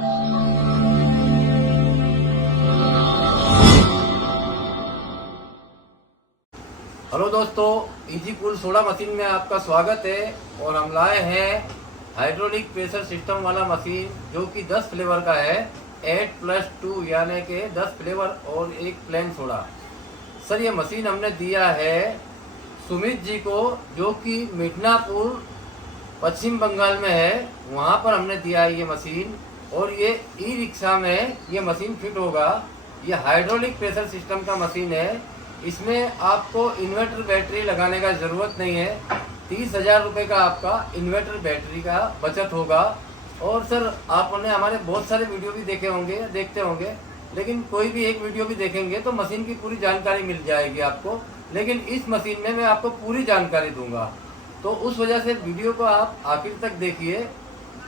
Hello दोस्तों, easy cool soda machine में आपका स्वागत है। और हम लाए हैं हाइड्रोलिक प्रेशर सिस्टम वाला मशीन जो कि 10 फ्लेवर का है। 8+2 यानी कि 10 फ्लेवर और एक प्लेन सोडा। सर ये मशीन हमने दिया है सुमित जी को, जो कि मिदनापुर पश्चिम बंगाल में है। वहाँ पर हमने दिया है ये मशीन। और ये ई रिक्शा में ये मशीन फिट होगा। ये हाइड्रोलिक प्रेशर सिस्टम का मशीन है। इसमें आपको इन्वर्टर बैटरी लगाने का ज़रूरत नहीं है। 30,000 रुपये का आपका इन्वर्टर बैटरी का बचत होगा। और सर आपने हमारे बहुत सारे वीडियो भी देखते होंगे, लेकिन कोई भी एक वीडियो भी देखेंगे तो मशीन की पूरी जानकारी मिल जाएगी आपको। लेकिन इस मशीन में मैं आपको पूरी जानकारी दूंगा, तो उस वजह से वीडियो को आप आखिर तक देखिए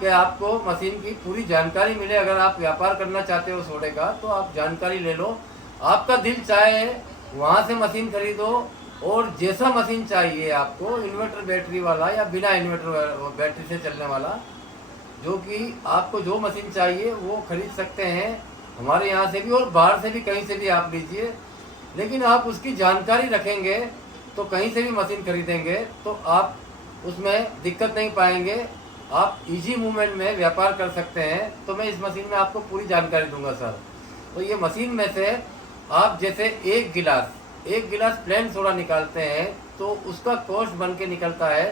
कि आपको मशीन की पूरी जानकारी मिले। अगर आप व्यापार करना चाहते हो सोडे का तो आप जानकारी ले लो। आपका दिल चाहे वहाँ से मशीन खरीदो, और जैसा मशीन चाहिए आपको, इन्वर्टर बैटरी वाला या बिना इन्वर्टर बैटरी से चलने वाला, जो कि आपको जो मशीन चाहिए वो खरीद सकते हैं हमारे यहाँ से भी, और बाहर से भी, कहीं से भी आप लीजिए। लेकिन आप उसकी जानकारी रखेंगे तो कहीं से भी मशीन खरीदेंगे तो आप उसमें दिक्कत नहीं पाएंगे। आप इजी मूवमेंट में व्यापार कर सकते हैं। तो मैं इस मशीन में आपको पूरी जानकारी दूंगा सर। तो ये मशीन में से आप जैसे एक गिलास प्लेन सोडा निकालते हैं तो उसका कॉस्ट बन के निकलता है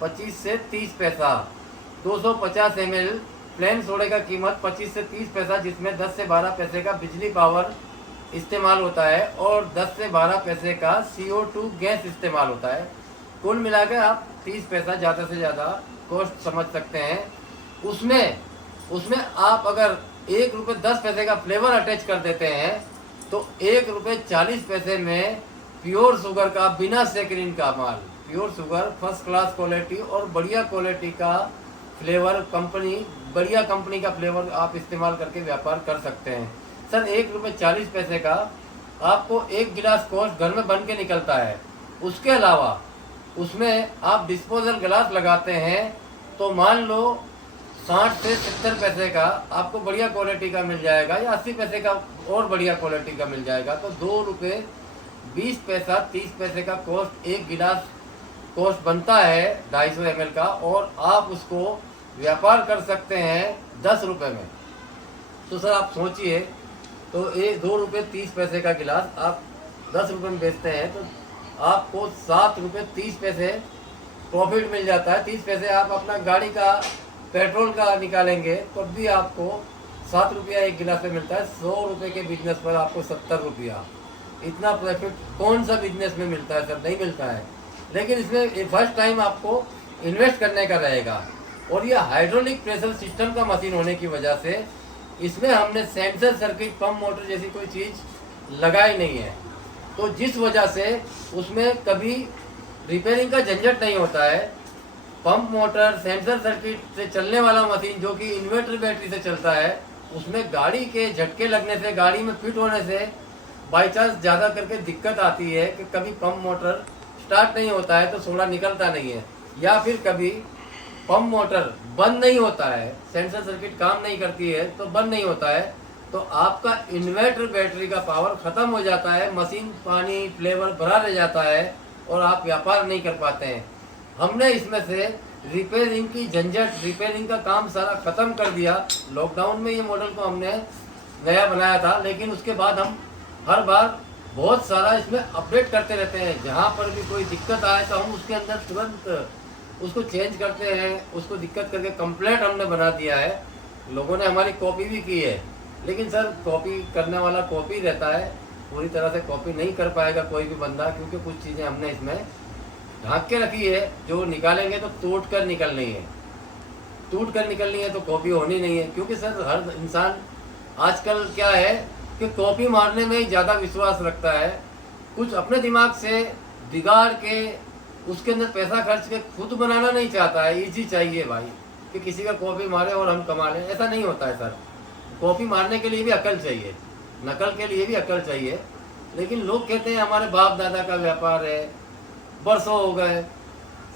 25 से 30 पैसा। 250 ml प्लेन सोडे का कीमत 25 से 30 पैसा, जिसमें 10 से 12 पैसे का बिजली पावर इस्तेमाल होता है और 10 से 12 पैसे का CO2 गैस इस्तेमाल होता है। कुल मिलाकर आप 30 पैसा ज़्यादा से ज़्यादा कॉस्ट समझ सकते हैं। उसमें आप अगर 1 रुपये 10 पैसे का फ्लेवर अटैच कर देते हैं तो 1 रुपये 40 पैसे में प्योर शुगर का, बिना सेक्रिन का माल, pure sugar, first class quality और बढ़िया क्वालिटी का फ्लेवर, बढ़िया कंपनी का फ्लेवर आप इस्तेमाल करके व्यापार कर सकते हैं। सर 1 रुपये 40 पैसे का आपको एक गिलास कॉस्ट घर में बन के निकलता है। उसके अलावा उसमें आप डिस्पोजल गिलास लगाते हैं तो मान लो 60 से 70 पैसे का आपको बढ़िया क्वालिटी का मिल जाएगा, या 80 पैसे का और बढ़िया क्वालिटी का मिल जाएगा। तो 2 रुपये 20 पैसा 30 पैसे का कॉस्ट एक गिलास कॉस्ट बनता है 250 ml का, और आप उसको व्यापार कर सकते हैं 10 रुपये में। तो सर आप सोचिए, तो ये 2 रुपये 30 पैसे का गिलास आप 10 रुपये में बेचते हैं तो आपको 7 रुपये 30 पैसे प्रॉफिट मिल जाता है। 30 पैसे आप अपना गाड़ी का पेट्रोल का निकालेंगे तो भी आपको 7 रुपया एक गिलास में मिलता है। 100 रुपये के बिजनेस पर आपको 70 रुपया। इतना प्रॉफिट कौन सा बिजनेस में मिलता है सर? नहीं मिलता है। लेकिन इसमें फर्स्ट टाइम आपको इन्वेस्ट करने का रहेगा। और ये हाइड्रोलिक प्रेशर सिस्टम का मशीन होने की वजह से इसमें हमने सेंसर सर्किट, पंप मोटर जैसी कोई चीज़ लगाई नहीं है, तो जिस वजह से उसमें कभी रिपेयरिंग का झंझट नहीं होता है। पंप मोटर, सेंसर सर्किट से चलने वाला मशीन जो कि इन्वर्टर बैटरी से चलता है, उसमें गाड़ी के झटके लगने से, गाड़ी में फिट होने से बाई चांस ज़्यादा करके दिक्कत आती है कि कभी पंप मोटर स्टार्ट नहीं होता है तो सोडा निकलता नहीं है, या फिर कभी पंप मोटर बंद नहीं होता है, सेंसर सर्किट काम नहीं करती है तो बंद नहीं होता है, तो आपका इन्वर्टर बैटरी का पावर ख़त्म हो जाता है। मशीन पानी फ्लेवर भरा रह जाता है और आप व्यापार नहीं कर पाते हैं। हमने इसमें से रिपेयरिंग की झंझट, रिपेयरिंग का काम सारा ख़त्म कर दिया। लॉकडाउन में ये मॉडल को हमने नया बनाया था, लेकिन उसके बाद हम हर बार बहुत सारा इसमें अपडेट करते रहते हैं। जहाँ पर भी कोई दिक्कत आए तो हम उसके अंदर तुरंत उसको चेंज करते हैं। उसको दिक्कत करके कंप्लेंट हमने बना दिया है। लोगों ने हमारी कॉपी भी की है, लेकिन सर कॉपी करने वाला कॉपी रहता है, पूरी तरह से कॉपी नहीं कर पाएगा कोई भी बंदा, क्योंकि कुछ चीज़ें हमने इसमें ढाँक के रखी है जो निकालेंगे तो टूट कर निकलनी है, तो कॉपी होनी नहीं है। क्योंकि सर हर इंसान आजकल क्या है कि कॉपी मारने में ही ज़्यादा विश्वास रखता है। कुछ अपने दिमाग से बिगाड़ के उसके अंदर पैसा खर्च के खुद बनाना नहीं चाहता है। ईजी चाहिए भाई कि किसी का कॉपी मारे और हम कमा लें, ऐसा नहीं होता है सर। कॉपी मारने के लिए भी अकल चाहिए, नकल के लिए भी अकल चाहिए। लेकिन लोग कहते हैं हमारे बाप दादा का व्यापार है, बरसों हो गए।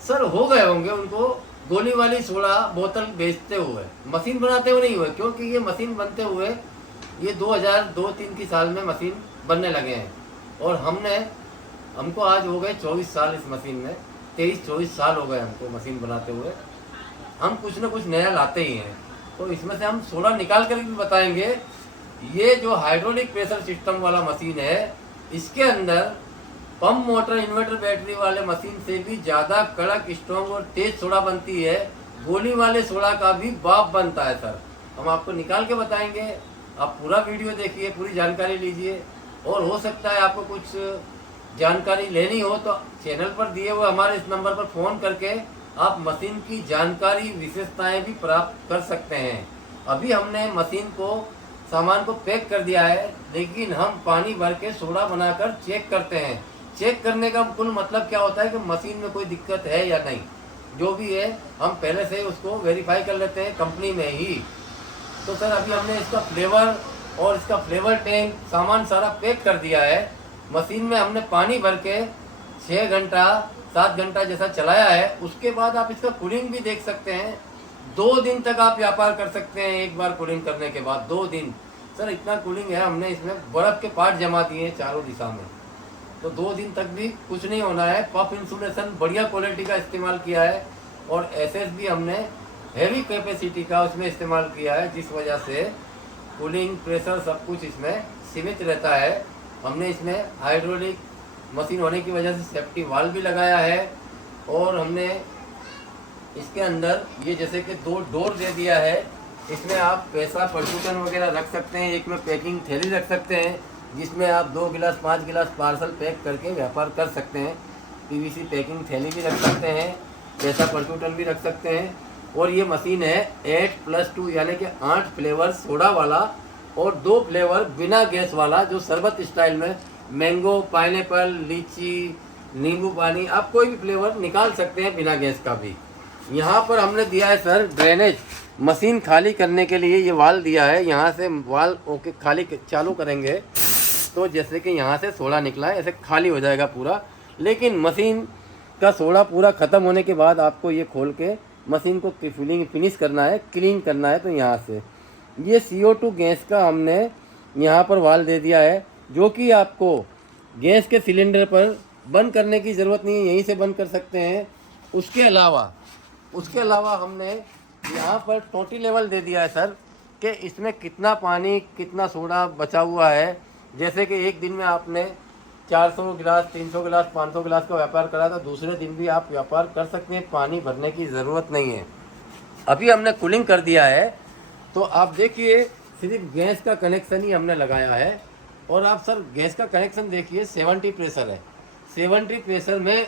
सर हो गए होंगे, उनको गोली वाली सोडा बोतल बेचते हुए, मशीन बनाते हुए नहीं हुए, क्योंकि ये मशीन बनते हुए ये 2002-03 की साल में मशीन बनने लगे हैं। और हमको आज हो गए 24 साल इस मशीन में, 23-24 साल हो गए हमको मशीन बनाते हुए। हम कुछ ना कुछ नया लाते ही हैं। तो इसमें से हम सोडा निकाल कर भी बताएंगे। ये जो हाइड्रोलिक प्रेशर सिस्टम वाला मशीन है, इसके अंदर पंप मोटर इन्वर्टर बैटरी वाले मशीन से भी ज़्यादा कड़क, स्ट्रॉन्ग और तेज सोडा बनती है। गोली वाले सोडा का भी बाप बनता है सर। हम आपको निकाल के बताएंगे। आप पूरा वीडियो देखिए, पूरी जानकारी लीजिए। और हो सकता है आपको कुछ जानकारी लेनी हो तो चैनल पर दिए हुए हमारे इस नंबर पर फ़ोन करके आप मशीन की जानकारी, विशेषताएं भी प्राप्त कर सकते हैं। अभी हमने मशीन को, सामान को पैक कर दिया है, लेकिन हम पानी भर के सोडा बनाकर चेक करते हैं। चेक करने का कुल मतलब क्या होता है कि मशीन में कोई दिक्कत है या नहीं। जो भी है हम पहले से उसको वेरीफाई कर लेते हैं कंपनी में ही। तो सर अभी हमने इसका फ्लेवर और इसका फ्लेवर टैंक सामान सारा पैक कर दिया है। मशीन में हमने पानी भर के 6 घंटा 7 घंटा जैसा चलाया है। उसके बाद आप इसका कूलिंग भी देख सकते हैं। 2 दिन तक आप व्यापार कर सकते हैं। एक बार कूलिंग करने के बाद 2 दिन। सर इतना कूलिंग है, हमने इसमें बर्फ़ के पार्ट जमा दिए हैं चारों दिशा में, तो 2 दिन तक भी कुछ नहीं होना है। पफ इंसुलेशन बढ़िया क्वालिटी का इस्तेमाल किया है और एसएस भी हमने हैवी कैपेसिटी का उसमें इस्तेमाल किया है, जिस वजह से कूलिंग, प्रेशर सब कुछ इसमें सीमित रहता है। हमने इसमें हाइड्रोलिक मशीन होने की वजह से सेफ्टी वाल्व भी लगाया है। और हमने इसके अंदर ये जैसे कि 2 डोर दे दिया है। इसमें आप पैसा, परचूटन वगैरह रख सकते हैं। एक में पैकिंग थैली रख सकते हैं, जिसमें आप 2 गिलास 5 गिलास पार्सल पैक करके व्यापार कर सकते हैं। पीवीसी पैकिंग थैली भी रख सकते हैं, पैसा परचूटन भी रख सकते हैं। और ये मशीन है 8+2 यानी कि 8 फ्लेवर सोडा वाला और 2 फ्लेवर बिना गैस वाला, जो शरबत स्टाइल में मैंगो, पाइनएप्पल, लीची, नींबू पानी, आप कोई भी फ्लेवर निकाल सकते हैं बिना गैस का भी। यहाँ पर हमने दिया है सर ड्रेनेज, मशीन खाली करने के लिए ये वाल दिया है। यहाँ से वाल ओके खाली चालू करेंगे तो जैसे कि यहाँ से सोडा निकला है ऐसे खाली हो जाएगा पूरा। लेकिन मशीन का सोडा पूरा ख़त्म होने के बाद आपको ये खोल के मशीन को फिनिश करना है, क्लीन करना है। तो यहाँ से ये CO2 गैस का हमने यहाँ पर वाल दे दिया है, जो कि आपको गैस के सिलेंडर पर बंद करने की ज़रूरत नहीं है, यहीं से बंद कर सकते हैं। उसके अलावा हमने यहाँ पर टोटी लेवल दे दिया है सर, कि इसमें कितना पानी, कितना सोडा बचा हुआ है। जैसे कि एक दिन में आपने 400 गिलास, 300 गिलास, 500 गिलास का व्यापार करा तो दूसरे दिन भी आप व्यापार कर सकते हैं, पानी भरने की ज़रूरत नहीं है। अभी हमने कूलिंग कर दिया है, तो आप देखिए सिर्फ गैस का कनेक्शन ही हमने लगाया है। और आप सर गैस का कनेक्शन देखिए, 70 प्रेशर है। 70 प्रेशर में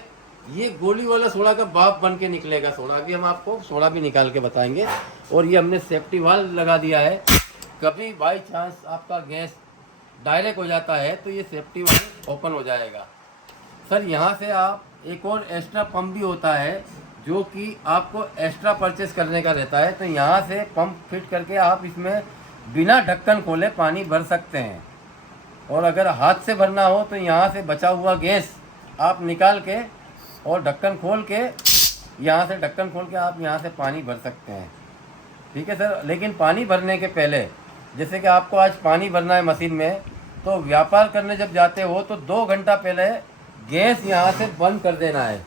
ये गोली वाला सोडा का बाप बन के निकलेगा सोडा। अभी हम आपको सोडा भी निकाल के बताएंगे। और ये हमने सेफ्टी वाल्व लगा दिया है। कभी बाई चांस आपका गैस डायरेक्ट हो जाता है तो ये सेफ्टी वाल्व ओपन हो जाएगा। सर यहाँ से आप एक और एक्स्ट्रा पंप भी होता है, जो कि आपको एक्स्ट्रा परचेस करने का रहता है। तो यहाँ से पंप फिट करके आप इसमें बिना ढक्कन खोले पानी भर सकते हैं। और अगर हाथ से भरना हो तो यहाँ से बचा हुआ गैस आप निकाल के और ढक्कन खोल के, यहाँ से ढक्कन खोल के आप यहाँ से पानी भर सकते हैं। ठीक है सर। लेकिन पानी भरने के पहले, जैसे कि आपको आज पानी भरना है मशीन में, तो व्यापार करने जब जाते हो तो 2 घंटा पहले गैस यहाँ से बंद कर देना है।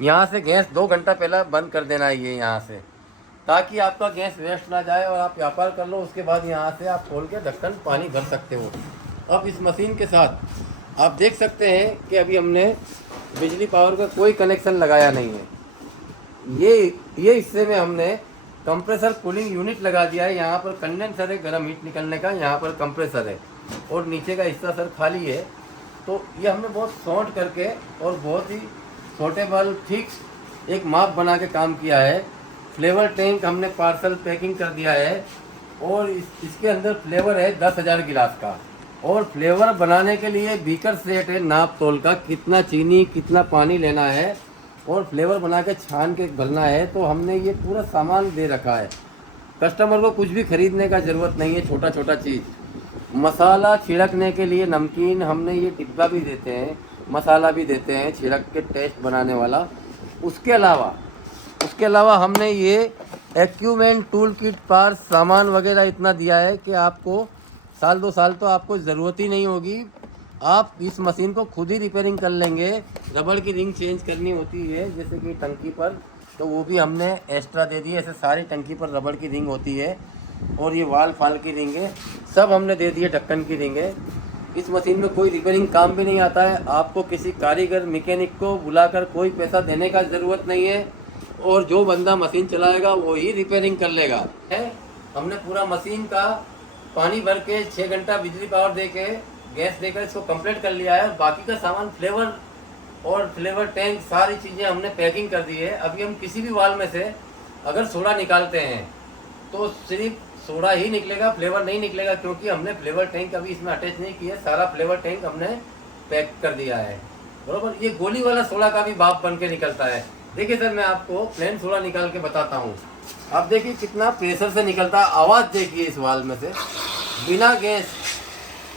यहाँ से गैस 2 घंटा पहले बंद कर देना है ये यहाँ से, ताकि आपका गैस वेस्ट ना जाए और आप व्यापार कर लो। उसके बाद यहाँ से आप खोल के ढक्कन पानी भर सकते हो। अब इस मशीन के साथ आप देख सकते हैं कि अभी हमने बिजली पावर का कोई कनेक्शन लगाया नहीं है। ये हिस्से में हमने कंप्रेसर कूलिंग यूनिट लगा दिया है। यहाँ पर कंडेंसर है गर्म हीट निकलने का, यहाँ पर कंप्रेसर है और नीचे का हिस्सा सर खाली है। तो ये हमने बहुत शॉर्ट करके और बहुत ही सूटेबल ठीक एक माप बना के काम किया है। फ्लेवर टैंक हमने पार्सल पैकिंग कर दिया है और इसके अंदर फ्लेवर है 10,000 गिलास का। और फ्लेवर बनाने के लिए बीकर सेट है नाप तोल का, कितना चीनी कितना पानी लेना है और फ्लेवर बना के छान के भरना है। तो हमने ये पूरा सामान दे रखा है, कस्टमर को कुछ भी खरीदने का ज़रूरत नहीं है। छोटा छोटा चीज़, मसाला छिड़कने के लिए नमकीन हमने ये डिब्बा भी देते हैं, मसाला भी देते हैं छिड़क के टेस्ट बनाने वाला। उसके अलावा उसके अलावा हमने ये इक्विपमेंट, टूल किट, पार्ट, सामान वगैरह इतना दिया है कि आपको साल 2 साल तो आपको ज़रूरत ही नहीं होगी। आप इस मशीन को खुद ही रिपेयरिंग कर लेंगे। रबड़ की रिंग चेंज करनी होती है जैसे कि टंकी पर, तो वो भी हमने एक्स्ट्रा दे दी है। ऐसे सारी टंकी पर रबड़ की रिंग होती है। और ये वाल फाल की रिंग है, सब हमने दे दी है। ढक्कन की रिंग है। इस मशीन में कोई रिपेयरिंग काम भी नहीं आता है। आपको किसी कारीगर, मैकेनिक को बुलाकर कोई पैसा देने का ज़रूरत नहीं है। और जो बंदा मशीन चलाएगा वो ही रिपेयरिंग कर लेगा। है हमने पूरा मशीन का पानी भर के 6 घंटा बिजली पावर दे के गैस देकर इसको कंप्लीट कर लिया है। बाकी का सामान फ्लेवर और फ्लेवर टैंक सारी चीज़ें हमने पैकिंग कर दी है। अभी हम किसी भी वाल में से अगर सोडा निकालते हैं तो सिर्फ सोडा ही निकलेगा, फ्लेवर नहीं निकलेगा, क्योंकि हमने फ्लेवर टैंक अभी इसमें अटैच नहीं किया। सारा फ्लेवर टैंक हमने पैक कर दिया है, बरोबर। ये गोली वाला सोडा का भी भाप बन के निकलता है। देखिए सर, मैं आपको प्लेन सोडा निकाल के बताता हूँ। आप देखिए कितना प्रेशर से निकलता है। आवाज़ देखिए इस वाल में से, बिना गैस,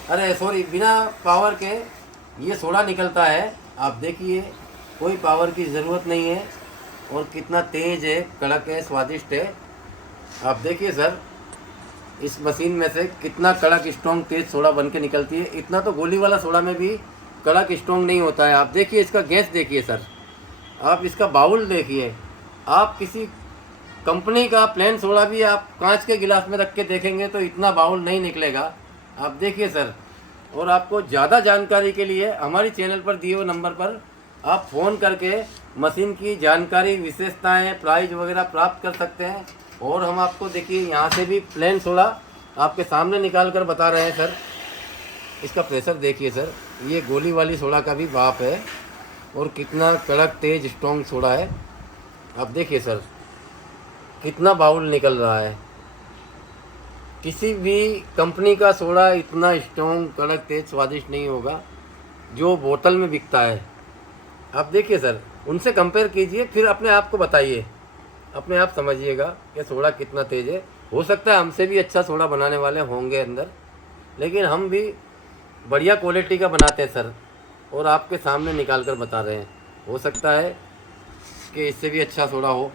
अरे सॉरी, बिना पावर के ये सोडा निकलता है। आप देखिए कोई पावर की ज़रूरत नहीं है। और कितना तेज़ है, कड़क है, स्वादिष्ट है। आप देखिए सर, इस मशीन में से कितना कड़क स्ट्रॉन्ग तेज़ सोडा बन के निकलती है। इतना तो गोली वाला सोडा में भी कड़क स्ट्रॉन्ग नहीं होता है। आप देखिए इसका गैस देखिए सर, आप इसका बाउल देखिए। आप किसी कंपनी का प्लेन सोडा भी आप कांच के गिलास में रख के देखेंगे तो इतना बाउल नहीं निकलेगा। आप देखिए सर। और आपको ज़्यादा जानकारी के लिए हमारी चैनल पर दिए हुए नंबर पर आप फ़ोन करके मशीन की जानकारी, विशेषताएं, प्राइस वगैरह प्राप्त कर सकते हैं। और हम आपको देखिए यहाँ से भी प्लेन सोडा आपके सामने निकाल कर बता रहे हैं सर। इसका प्रेशर देखिए सर, ये गोली वाली सोडा का भी भाप है। और कितना कड़क तेज स्ट्रॉन्ग सोडा है। आप देखिए सर कितना बाउल निकल रहा है। किसी भी कंपनी का सोडा इतना स्ट्रॉन्ग, कड़क, तेज, स्वादिष्ट नहीं होगा जो बोतल में बिकता है। आप देखिए सर, उनसे कंपेयर कीजिए, फिर अपने आप को बताइए, अपने आप समझिएगा कि सोडा कितना तेज़ है। हो सकता है हमसे भी अच्छा सोडा बनाने वाले होंगे अंदर, लेकिन हम भी बढ़िया क्वालिटी का बनाते हैं सर। और आपके सामने निकाल कर बता रहे हैं। हो सकता है कि इससे भी अच्छा सोडा हो।